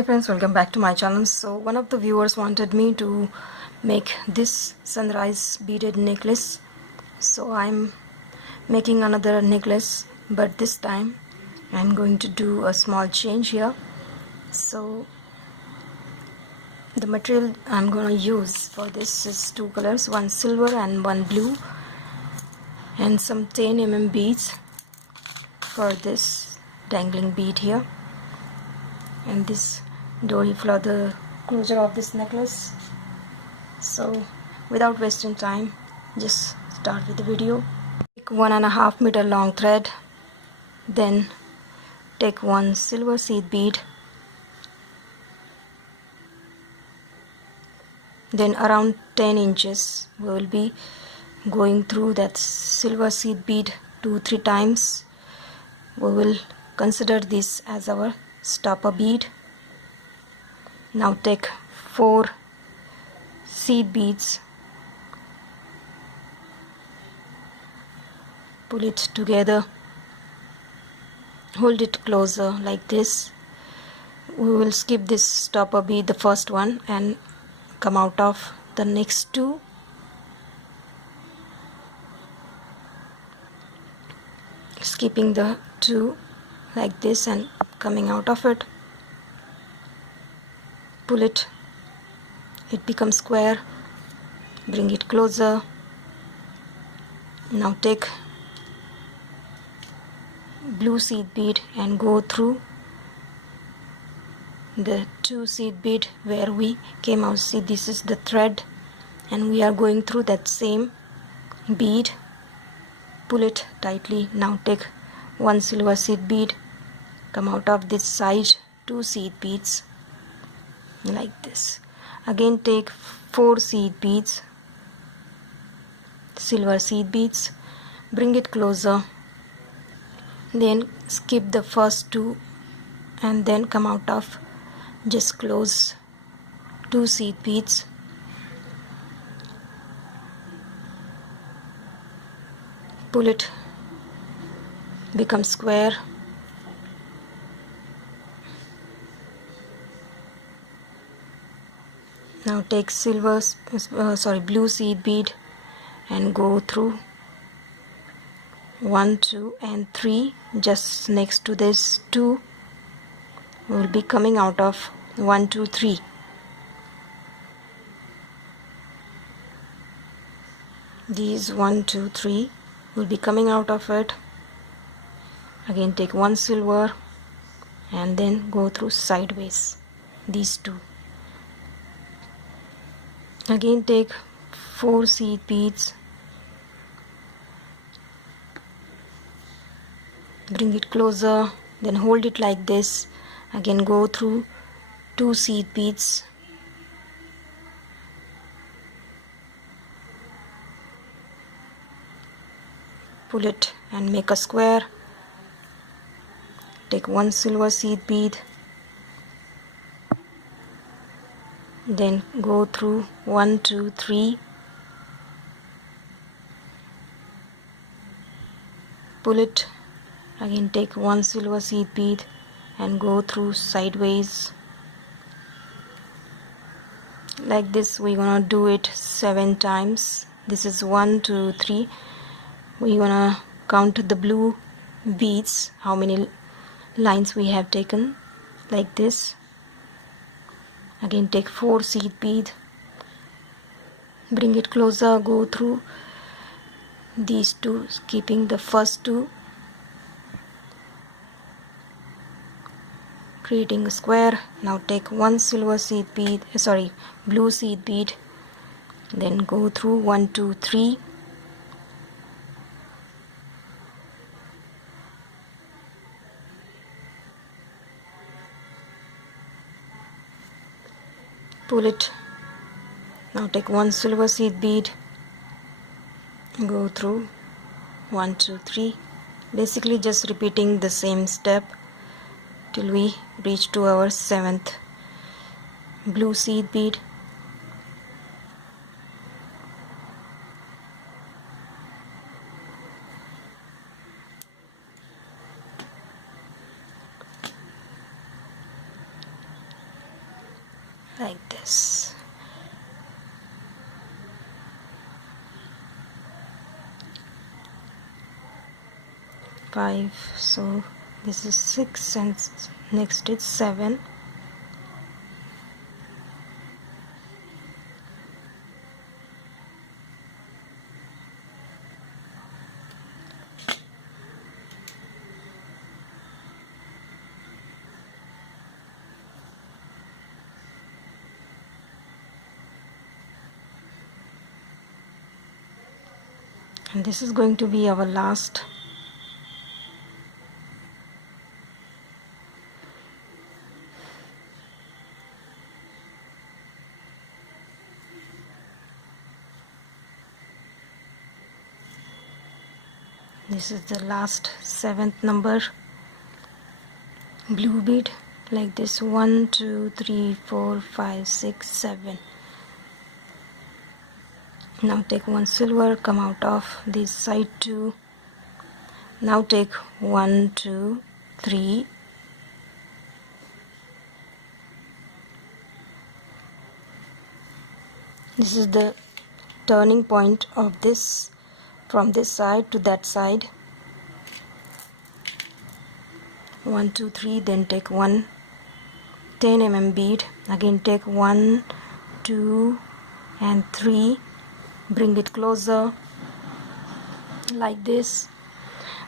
Hey friends, welcome back to my channel. So one of the viewers wanted me to make this sunrise beaded necklace, so I'm making another necklace, but this time I'm going to do a small change here. So the material I'm going to use for this is two colors, one silver and one blue, and some 10 mm beads for this dangling bead here, and this Dori for the closure of this necklace. So without wasting time, just start with the video. Take 1.5 meter long thread, then take one silver seed bead, then around 10 inches we will be going through that silver seed bead 2-3 times. We will consider this as our stopper bead. Now take 4 seed beads, pull it together, hold it closer like this. We will skip this stopper bead, the first one, and come out of the next two. Skipping the two like this and coming out of it. Pull it, it becomes square, bring it closer. Now take blue seed bead and go through the 2 seed bead where we came out. See, this is the thread and we are going through that same bead. Pull it tightly. Now take 1 silver seed bead, come out of this side 2 seed beads like this. Again take 4 seed beads, silver seed beads, bring it closer, then skip the first two and then come out of just close 2 seed beads. Pull it, become square. Now take blue seed bead and go through 1, 2 and 3. Just next to this 2 will be coming out of 1, 2, 3. These 1, 2, 3 will be coming out of it. Again take 1 silver and then go through sideways these 2. Again take 4 seed beads, bring it closer, then hold it like this. Again go through 2 seed beads, pull it and make a square. Take 1 silver seed bead, then go through 1, 2, 3, pull it. Again take 1 silver seed bead and go through sideways like this. We're gonna do it 7 times. This is 1, 2, 3. We're gonna count the blue beads, how many lines we have taken, like this. Again take 4 seed bead, bring it closer, go through these 2, skipping the first 2, creating a square. Now take 1 silver seed bead, blue seed bead, then go through 1, 2, 3, pull it. Now take 1 silver seed bead, go through 1, 2, 3, basically just repeating the same step till we reach to our 7th blue seed bead. like this. Five, so this is 6 and next is 7. And this is going to be our last. This is the last 7th number blue bead, like this. 1 2 3 4 5 6 7. Now take one silver, come out of this side 2. Now take 1 2 3. This is the turning point of this, from this side to that side. 1 2 3, then take one 10 mm bead, again take 1 2 and 3, bring it closer like this,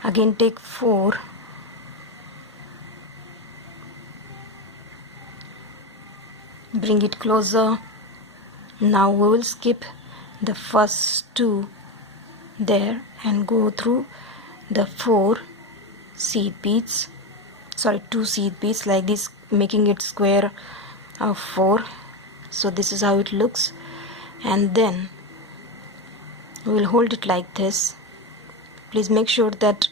again take 4, bring it closer. Now we will skip the first 2 there and go through the 4 seed beads, sorry 2 seed beads like this, making it square of 4. So this is how it looks, and then we will hold it like this. Please make sure that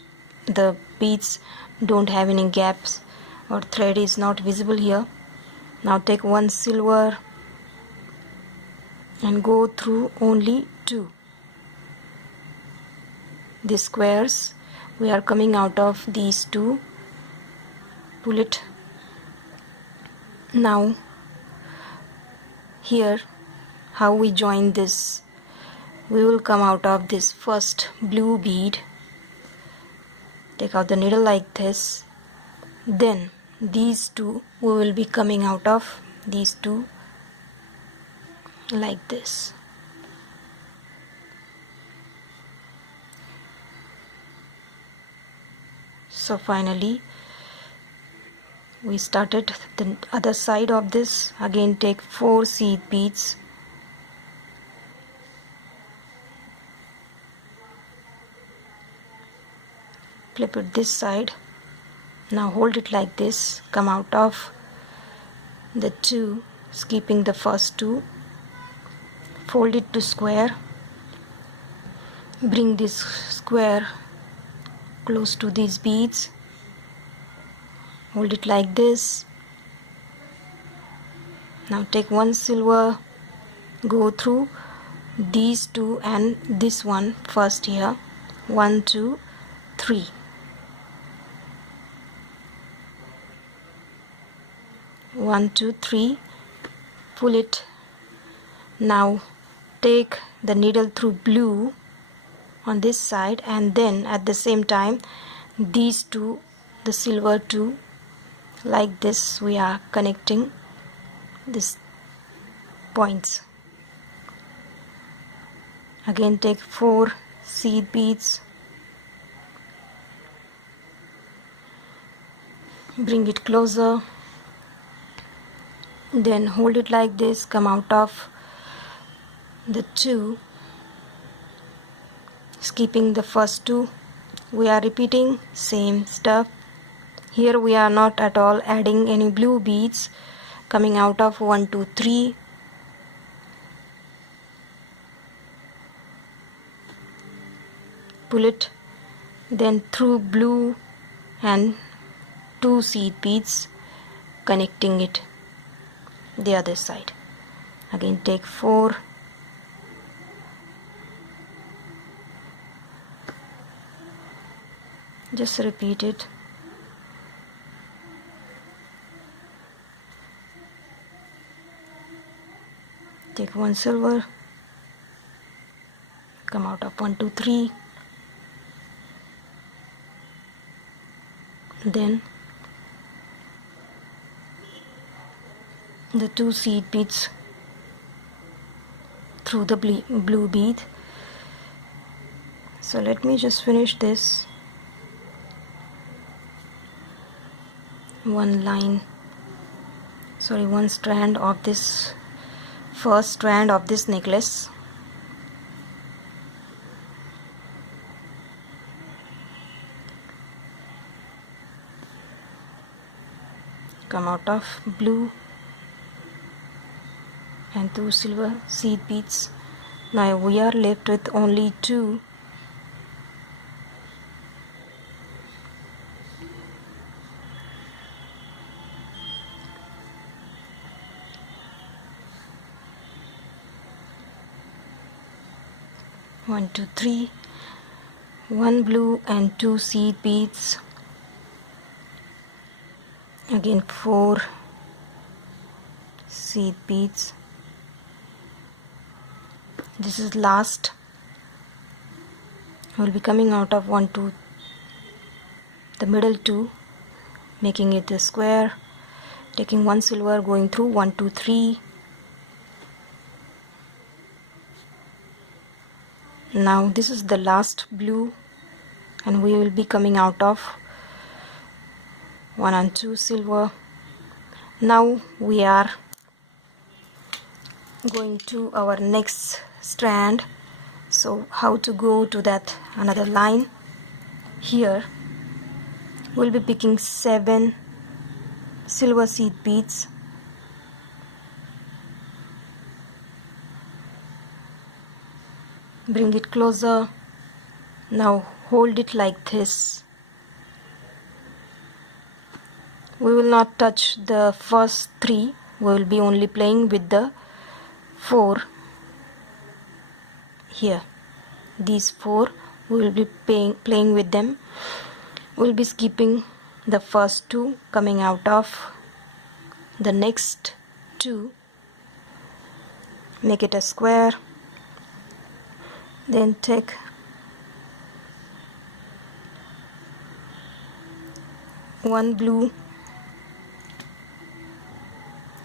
the beads don't have any gaps or thread is not visible here. Now take one silver and go through only 2. The squares we are coming out of these 2. Pull it. Now here how we join this, we will come out of this first blue bead, take out the needle like this, then these 2 we will be coming out of these 2 like this. So finally we started the other side of this. Again take 4 seed beads, flip it this side. Now hold it like this, come out of the 2, skipping the first 2, fold it to square, bring this square close to these beads, hold it like this. Now take one silver, go through these 2 and this one first here. 1 2 3. 1 2 3, pull it. Now take the needle through blue on this side, and then at the same time these 2, the silver 2, like this we are connecting these points. Again take 4 seed beads, bring it closer, then hold it like this, come out of the 2, skipping the first 2. We are repeating same stuff. Here we are not at all adding any blue beads, coming out of 1 2 3, pull it, then through blue and 2 seed beads, connecting it the other side. Again take 4, just repeat it. take 1 silver, come out of 1 2 3, then the 2 seed beads through the blue bead. So let me just finish this one strand of this first strand of this necklace. Come out of blue and 2 silver seed beads. Now we are left with only 2. One, two, three. 1 blue and 2 seed beads. Again 4 seed beads. This is last. Will be coming out of 1 2, the middle 2, making it a square, taking 1 silver, going through 1 2 3. Now this is the last blue, and we will be coming out of 1 and 2 silver. Now we are going to our next strand. So how to go to that another line? Here we'll be picking 7 silver seed beads, bring it closer. Now hold it like this. We will not touch the first 3, we will be only playing with the 4 here. These 4 we will be playing with them. We will be skipping the first 2, coming out of the next 2, make it a square, then take one blue.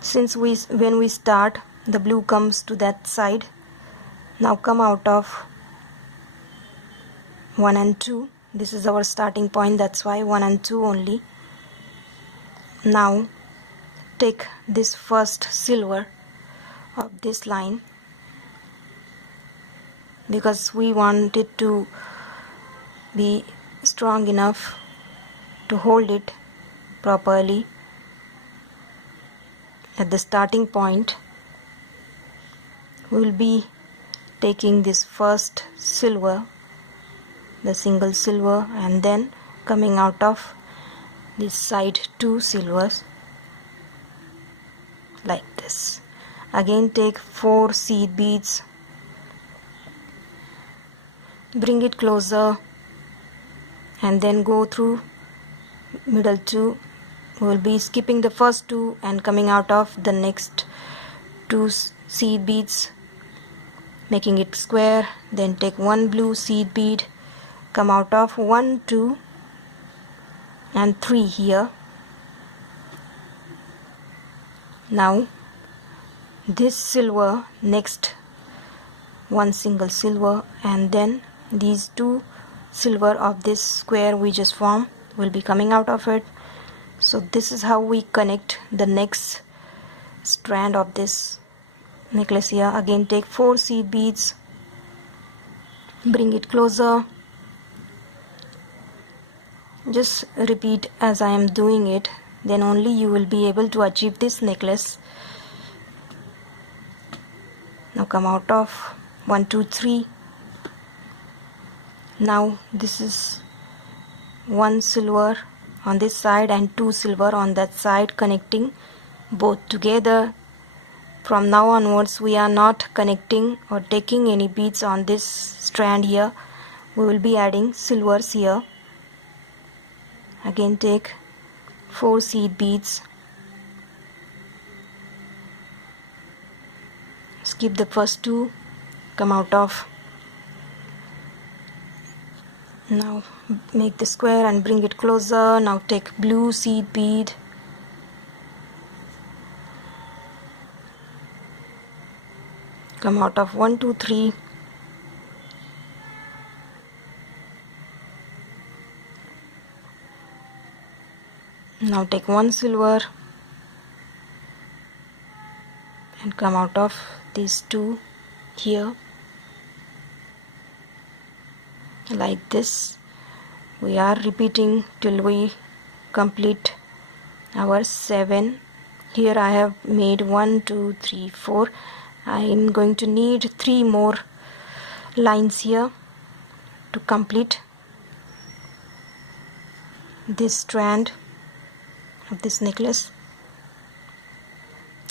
Since when we start, the blue comes to that side. Now come out of 1 and 2. This is our starting point, that's why 1 and 2 only. Now take this first silver of this line, because we want it to be strong enough to hold it properly at the starting point. We will be taking this first silver, the single silver, and then coming out of this side 2 silvers like this. Again take 4 seed beads, bring it closer, and then go through middle 2. We will be skipping the first 2 and coming out of the next 2 seed beads, making it square. Then take 1 blue seed bead, come out of 1 2 and 3 here. Now this silver, next 1 single silver, and then these 2 silver of this square we just formed will be coming out of it. So this is how we connect the next strand of this necklace here. Again take 4 seed beads, bring it closer, just repeat as I am doing it, then only you will be able to achieve this necklace. Now come out of 1 2 3. Now this is 1 silver on this side and 2 silver on that side, connecting both together. From now onwards we are not connecting or taking any beads on this strand here. We will be adding silvers here. Again take 4 seed beads, skip the first two, come out of. Now make the square and bring it closer. Now take blue seed bead, come out of 1 2 3, now take one silver and come out of these two here, like this. We are repeating till we complete our 7. Here I have made 1 2 3 4. I am going to need 3 more lines here to complete this strand of this necklace.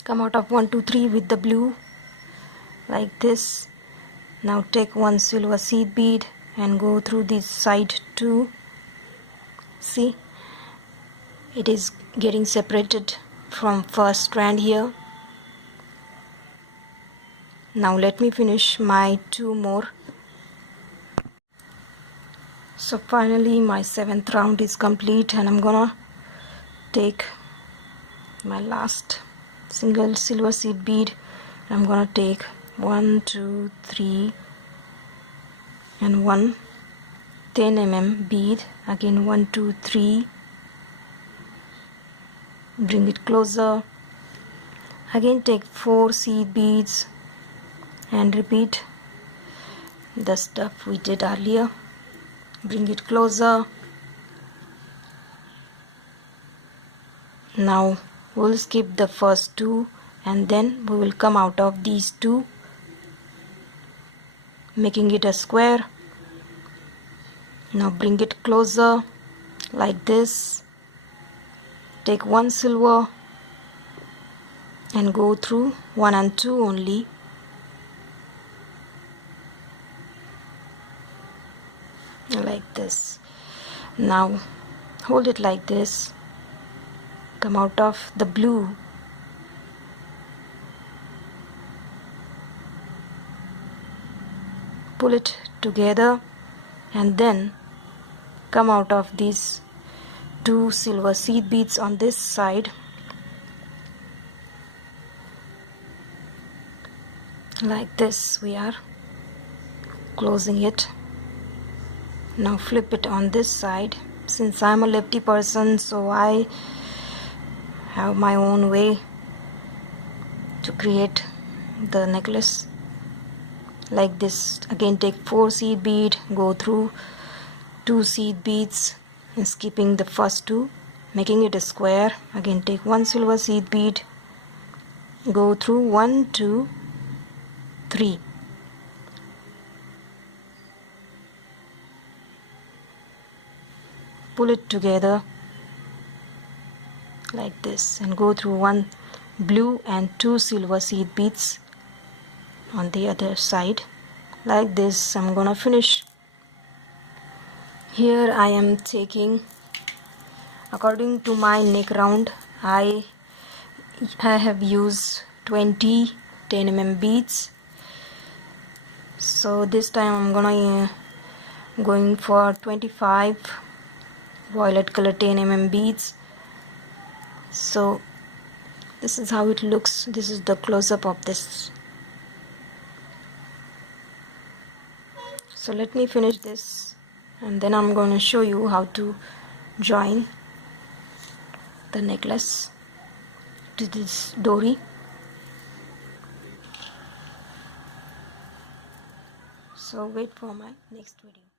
Come out of 1 2 3 with the blue, like this. Now take one silver seed bead and go through this side too. See, it is getting separated from first strand here. Now let me finish my 2 more. So finally my 7th round is complete, and I'm gonna take my last single silver seed bead. I'm gonna take 1 2 3 and 1 10 mm bead, again 1 2 3, bring it closer, again take 4 seed beads and repeat the stuff we did earlier. Bring it closer. Now we'll skip the first 2 and then we will come out of these 2, making it a square. Now bring it closer like this. Take one silver and go through 1 and 2 only. Like this. Now hold it like this. Come out of the blue. Pull it together and then come out of these 2 silver seed beads on this side, like this. We are closing it. Now flip it on this side. Since I'm a lefty person, so I have my own way to create the necklace, like this. Again take 4 seed bead, go through 2 seed beads and skipping the first 2, making it a square. Again take 1 silver seed bead, go through 1 2 3, pull it together like this and go through 1 blue and 2 silver seed beads on the other side, like this. I'm gonna finish. Here I am taking, according to my neck round, I have used 20 10 mm beads. So this time I'm gonna going for 25 violet color 10 mm beads. So this is how it looks. This is the close-up of this. So let me finish this and then I'm going to show you how to join the necklace to this Dori. So wait for my next video.